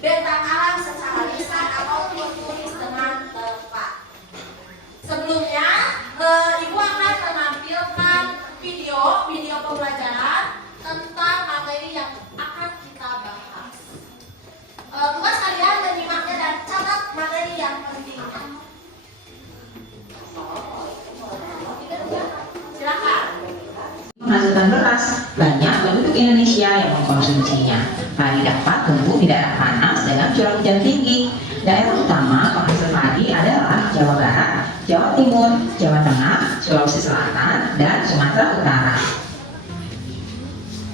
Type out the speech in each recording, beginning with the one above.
bentang alam secara lisan atau tulis dengan tepat. Sebelumnya, Ibu akan menampilkan video pembelajaran tentang materi yang akan kita bahas. Tugas kalian menyimaknya dan catat materi yang penting. Silakan. Menghasilkan beras, banyak penduduk Indonesia yang mengkonsumsinya. Padi dapat tumbuh di daerah panas dengan curah hujan tinggi. Daerah utama penghasil padi adalah Jawa Barat, Jawa Timur, Jawa Tengah, Sulawesi Selatan, dan Sumatera Utara.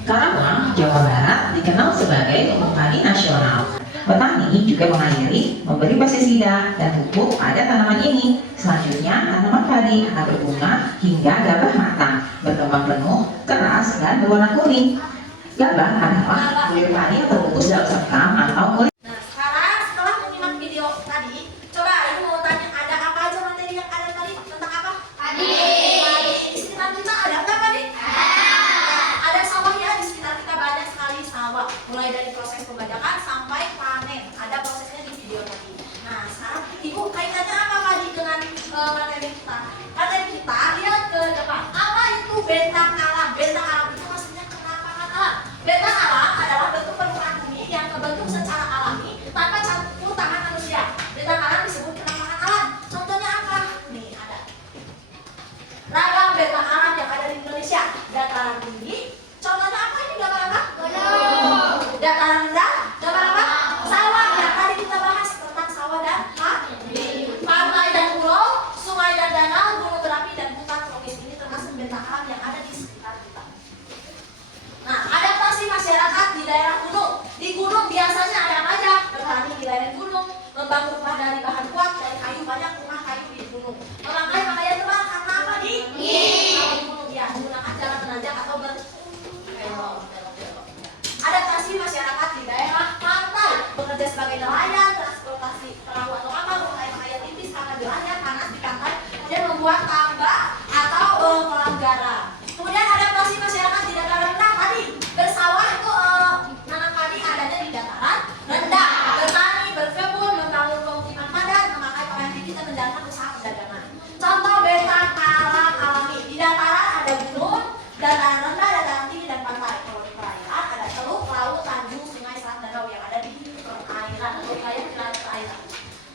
Karawang, Jawa Barat dikenal sebagai lumbung padi nasional. Petani juga mengairi, memberi pestisida dan pupuk pada tanaman ini. Selanjutnya, tanaman padi akan berbunga hingga gabah matang, berkembang penuh, keras, dan berwarna kuning. Gabah adalah kulit padi yang terbungkus dalam sekam atau kulit. Nah, sekarang setelah menyimak video tadi, coba Ibu mau tanya, ada apa aja materi yang ada tadi? Tentang apa? Padi. Di sekitar kita ada apa padi? Ada sawah ya, di sekitar kita banyak sekali sawah. Mulai dari proses pembajakan sampai panen. Ada prosesnya di video tadi. Nah, sekarang Ibu kaitannya apa tadi dengan materi kita? Materi kita lihat ke depan. Apa itu bentang alam? Bentang alam itu maksudnya penampakan alam. Bentang alam adalah bentuk permukaan bumi yang terbentuk secara alami tanpa campur tangan manusia. Bentang alam disebut penampakan alam. Contohnya apa? Nih ada. Ragam bentang alam yang ada di Indonesia. Dataran tinggi. Contohnya apa ini, gambar apa? Gunung. Dataran rendah. Gambar apa? Sawah yang tadi kita bahas tentang sawah dan pantai dan pulau, sungai dan danau, gunung berapi dan hutan tropis. Ini termasuk bentang alam yang ada di sekitar kita. Nah, adaptasi masyarakat di daerah gunung. Di gunung biasanya ada apa aja? Bertani di lereng gunung, membangun rumah dari bahan kuat dari kayu, banyak rumah kayu di gunung. Memakai pakaian tebal karena apa di gunung ya, menggunakan jalan menanjak atau berbelok. Adaptasi masyarakat di daerah pantai, bekerja sebagai nelayan, transportasi perahu atau kapal, memakai pakaian tipis karena nelayan panas di pantai dan membuat tambak atau kolam garam. Kemudian adaptasi masyarakat di dataran rendah tadi, bersawah itu nanam padi adanya di dataran rendah, bertani, berkebun, membangun pemukiman padat, memakai pakaian tipis dan menjalankan usaha perdagangan. Contoh bentang alam alami, di dataran ada gunung, dataran rendah, dataran tinggi dan pantai. Kalau di perairan ada teluk, laut, tanjung, sungai, selat, danau yang ada di perairan atau wilayah perairan.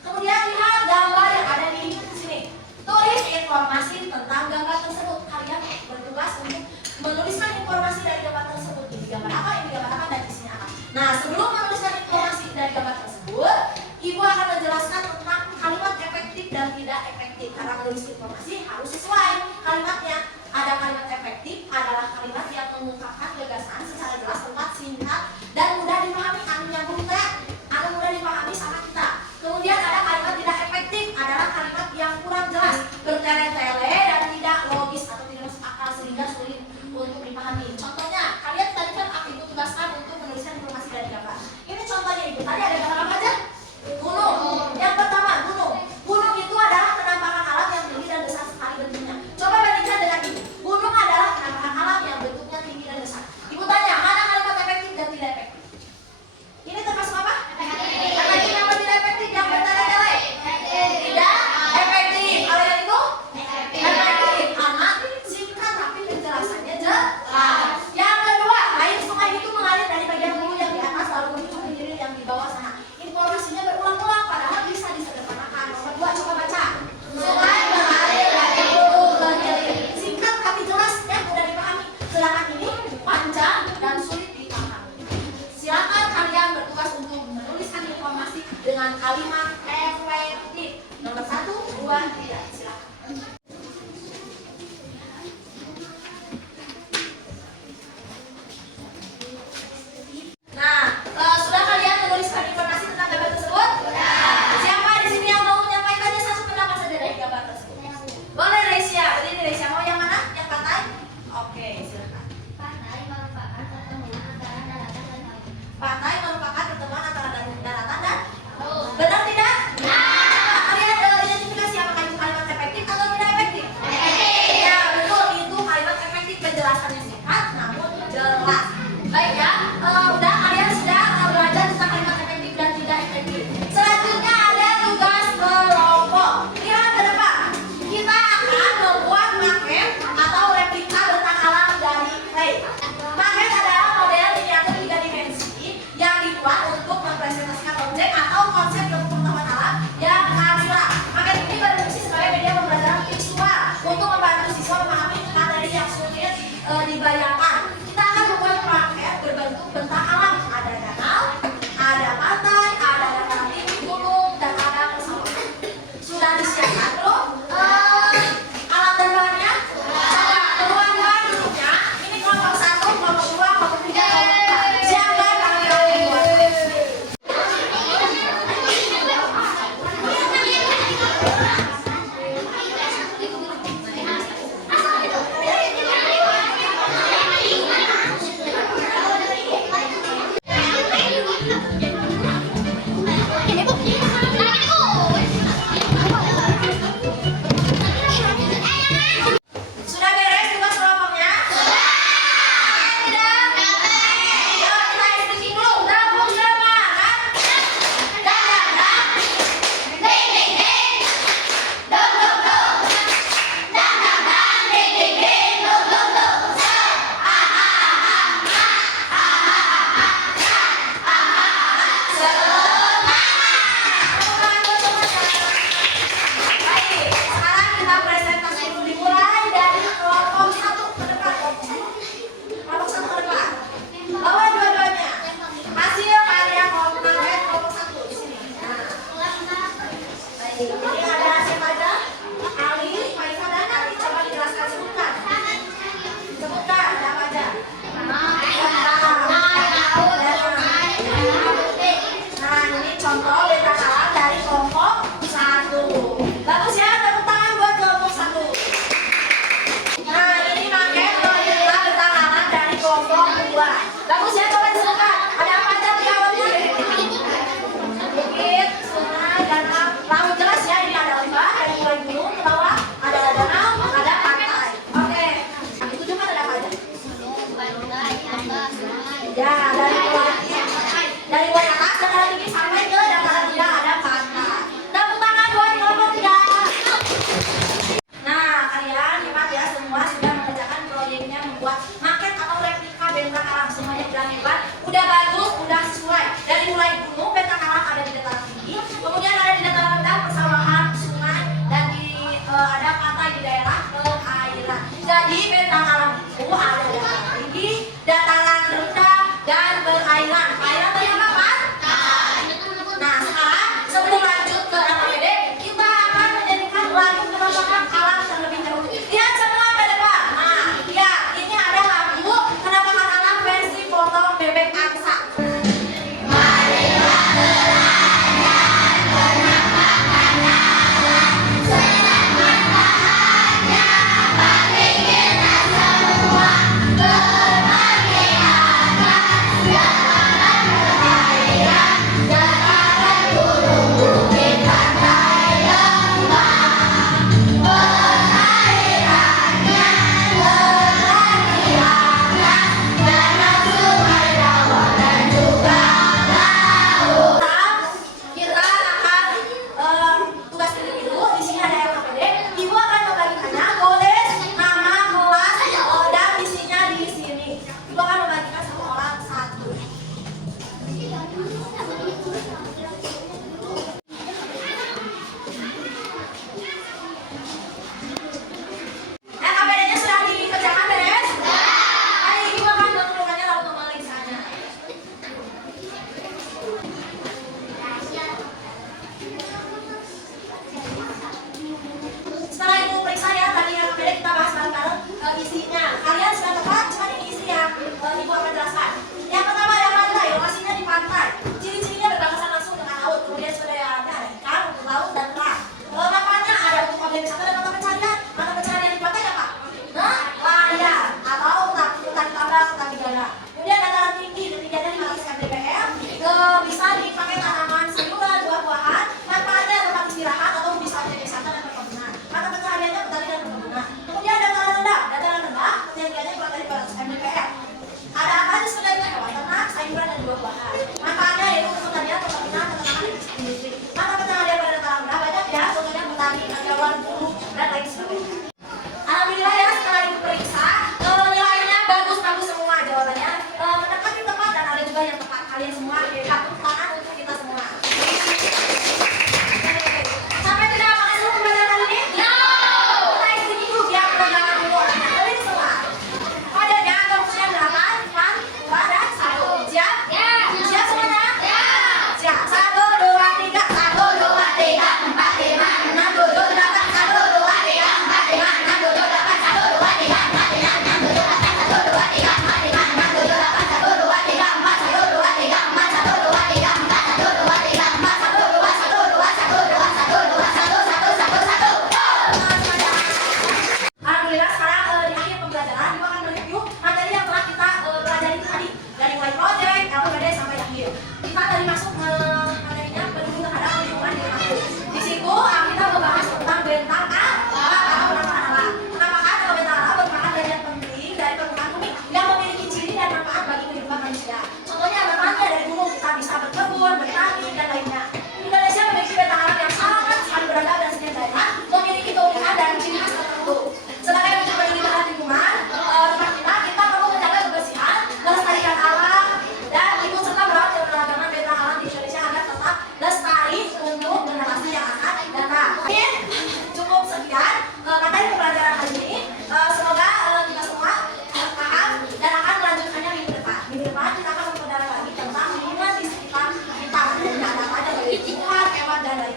Kemudian lihat gambar yang ada di sini. Tulis informasi tentang gambar tersebut. Kalian bertugas untuk menuliskan informasi dari gambar tersebut. Ini gambar apa, ini gambar apa, dan di sini apa. Nah, sebelum menuliskan informasi dari gambar tersebut, Ibu akan menjelaskan tentang kalimat efektif dan tidak efektif. Karena menulis informasi harus sesuai kalimatnya. Ada kalimat efektif adalah kalimat yang mengungkapkan gagasan secara jelas, tepat, singkat, dan mudah dipahami. Mudah dipahami sama kita. Kemudian ada kalimat tidak efektif, adalah kalimat yang kurang jelas, bertele-tele dan tidak logis atau tidak masuk akal sehingga sulit untuk dipahami. Contohnya, kalian tadi kan Ibu tugaskan untuk menuliskan informasi dari gambar. Ini contohnya Ibu. Tadi ada gambar apa aja? Gunung. Yang pertama, gunung. Gunung itu adalah penampakan alam yang tinggi dan besar sekali bentuknya. Coba bandingkan dengan ini. Gunung adalah penampakan alam yang bentuknya tinggi dan besar. Ibu tanya, mana kalimat efektif dan tidak efektif? Ini termasuk apa? Efektif apa tidak efektif? Yang bertele-tele? Tidak efektif. Kalau yang itu? Efektif. Karena singkat tapi penjelasannya jelas. Yang kedua, air sungai itu mengalir dari bagian hulu yang di atas lalu menuju ke hilir yang di bawah sana. Informasinya berulang-ulang padahal bisa disederhanakan. Nomor 2, coba baca. Sungai mengalir dari hulu ke hilir. Singkat tapi jelas dan mudah dipahami. Sedangkan ini panjang dan sulit dipahami. Silakan kalian bertugas untuk menuliskan informasi dengan kalimat efektif. Nomor 1, 2, 3. Silakan. Nah, sudah kalian menuliskan informasi tentang gambar tersebut? Siapa di sini yang mau menyampaikannya satu pendapat saja dari gambar tersebut? Boleh Reisya. Ini Reisya mau yang mana? Yang pantai? Oke, silakan. Pantai merupakan pertemuan antara daratan dan laut. Pantai merupakan pertemuan antara daratan dan laut. Benar tidak? Nah, kalian identifikasi apakah itu kalimat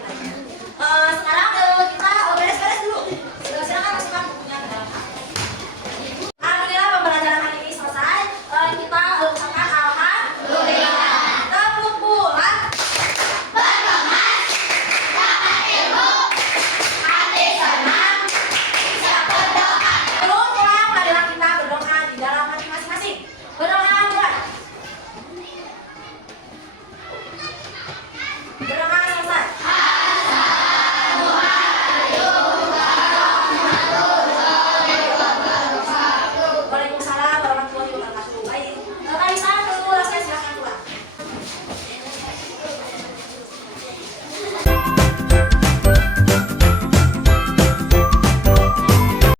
kaitannya.